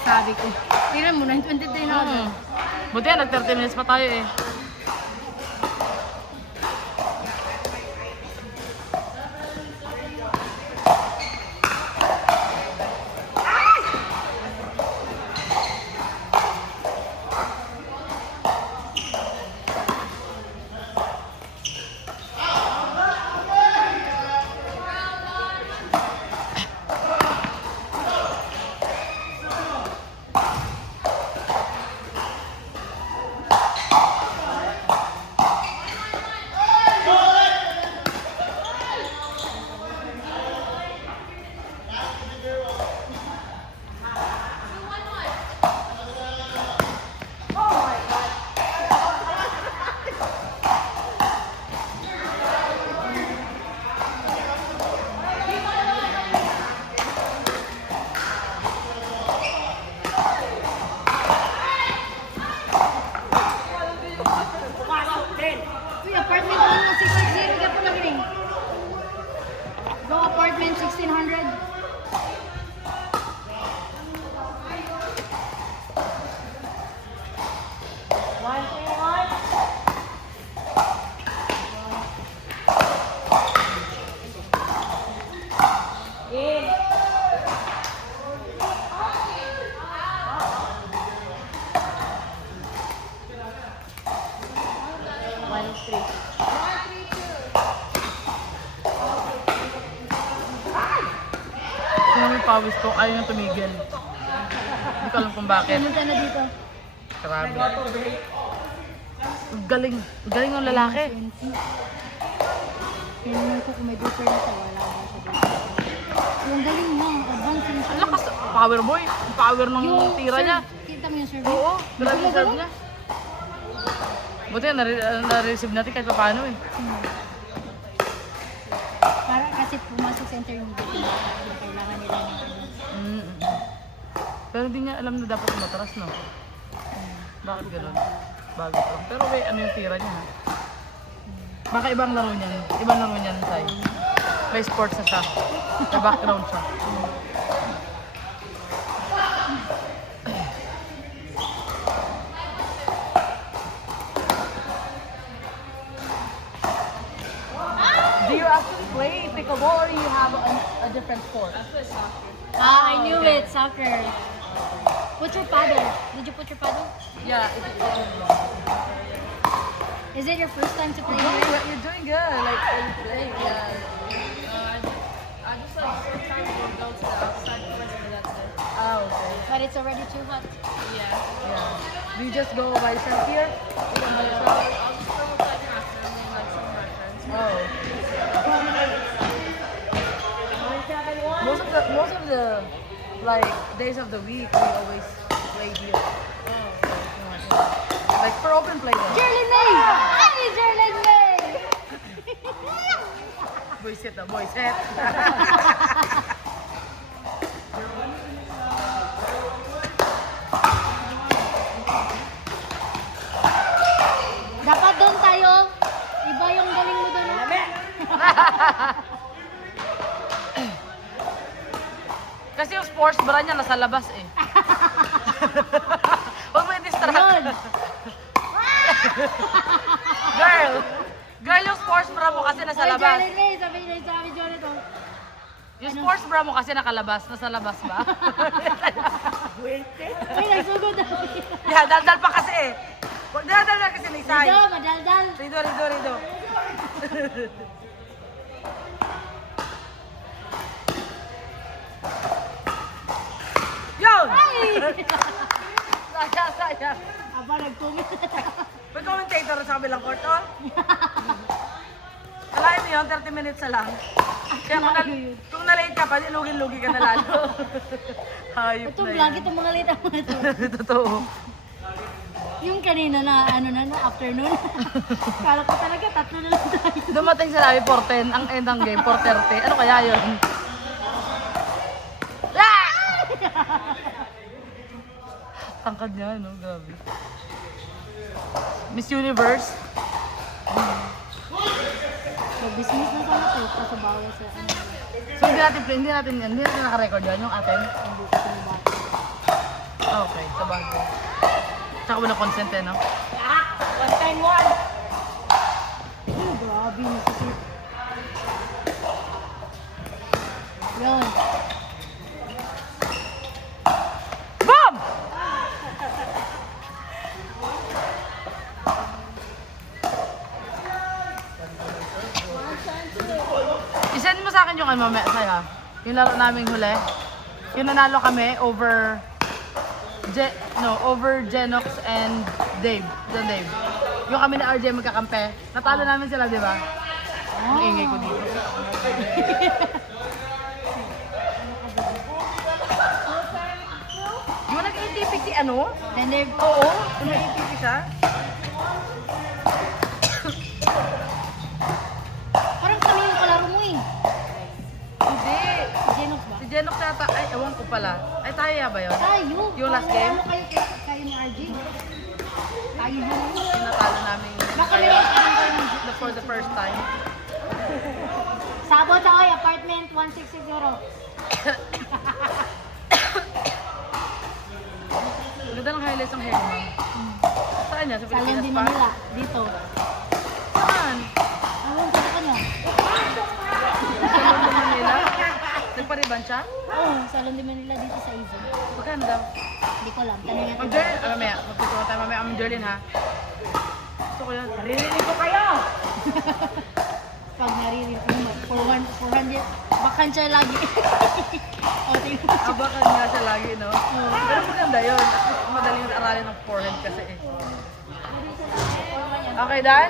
masasabi ko. Tingnan mo, 9:23 na agad. Buti yan, nag-30 minutes pa tayo eh. Uy, apartment 1660 ka po lagi rin. Go apartment 1600. Yung may pawis ko, ayaw niyang tumigil. Hindi ko alam kung bakit. Pumunta na dito. Grabe. Galing. Galing ng lalaki. Tingnan ko kung may dipper na siya. Wala ba siya dito. Yung galing mo, advance yung Ang lakas. Power boy. Ang power ng tira niya. Kita mo yung serve. Oo. Grabe yung serve niya. Buti na-receive natin kahit pa paano eh. Para kasi pumasok sa intermediate na kailangan nila ng ano. Pero hindi niya alam na dapat umatras, no? Bakit gano'n? Bago pa lang. Pero ano yung tira niya, ha? Baka ibang laro niyan. Ibang laro niyan, Sai. May sports na siya. May background siya. Do you actually play pickleball or you have a different sport? Ah, I knew it. Soccer. Put your paddle. Did you put your paddle? Yeah, Is it your first time to play here? you're doing good. Like, you play, yeah. I just like trying to go to the outside first, but that's it. Oh, okay. But it's already too hot. Yeah. Yeah. Do you just go by yourself here? I'll just go with like my family and like some of my friends. Oh. Most of the like days of the week we always play here. Like for open play though. Jerlyn May! Hey, Jerlyn May! Boy set na, boy set. Dapat doon tayo. Iba yung galing mo doon. Kasi yung sports bra niya nasa labas eh. Huwag mo i-distract. Yun. Girl, yung sports bra mo kasi nasa Ay, labas. Jerlyn May, sabi Jonathan to. Yung sports bra mo kasi nakalabas, nasa labas ba? Ay, nagsugod ako. Yeah, daldal pa kasi eh. Huwag daldal kasi ni Sai. Rido, madaldal. Rido. Yun! Ay! Sayang. Aba, nagtungit. May commentator sa kabilang court, oh. Kalahin mo yun, 30 minutes na lang. Kaya kung na-late ka pa, lugi-lugi ka na lalo. Hayop Ito, na vlog yun. itong mga lita mo ito. Totoo. Yung kanina na, afternoon. Kala ko talaga, tatlo na lang tayo. Dumating sila 4:10, ang end ng game, 4:30. Ano kaya yun? Ah! Tangkad niya, no? Grabe. Miss Universe. Mag-business na sana tayo, kaso bawal sa ano. So hindi natin naka-record yan, yung atin. Hindi ko pinabati. Okay, sa bagay. Tsaka wala consent eh, no? One time one. Oh, grabe. Nasisip. Yun. Boom! I-send mo sa akin yung ano mamaya sa'yo. Yung laro naming huli. Yung nanalo kami over over Genox and Dave. John Dave. Yung kami ni RJ magkakampe. Natalo namin sila, di ba? Ang ingay ko dito. Yung nag-ATP si ano? Tender. Oo, yung nag-ATP siya. Parang kami yung kalaro mo eh. Hindi. Si Genox ba? Si Genox yata, ay, ewan ko pala. Ay, tayo ba yun? Tayo. Yung last game? Ano kayo ni RJ? Tayo yun. Yung natalo namin. Baka Kaya, may for the first time. Sabot ako, apartment 1660. Ganda ng highlights ng hair mo. Saan niya? Sa Sa Pilipinas London, pa? Manila. Dito. Saan? Ewan ko sa kanya. Sa London, Manila? Nagpariban siya? Oo, sa London, Manila dito sa Izon. Magkano daw? Hindi ko alam. Tanong natin. Ma'am Jerlyn, mamaya. Magpipilitan tayo mamaya. Ma'am Jerlyn, ha? Gusto ko yun. Naririnig ko kayo! Pag naririnig ko, 400, bakan siya lagi. O, tingnan mo. Abakan nga siya lagi, no? Pero maganda yun. At least madaling aralin ng forehead kasi eh. Okay, Dan?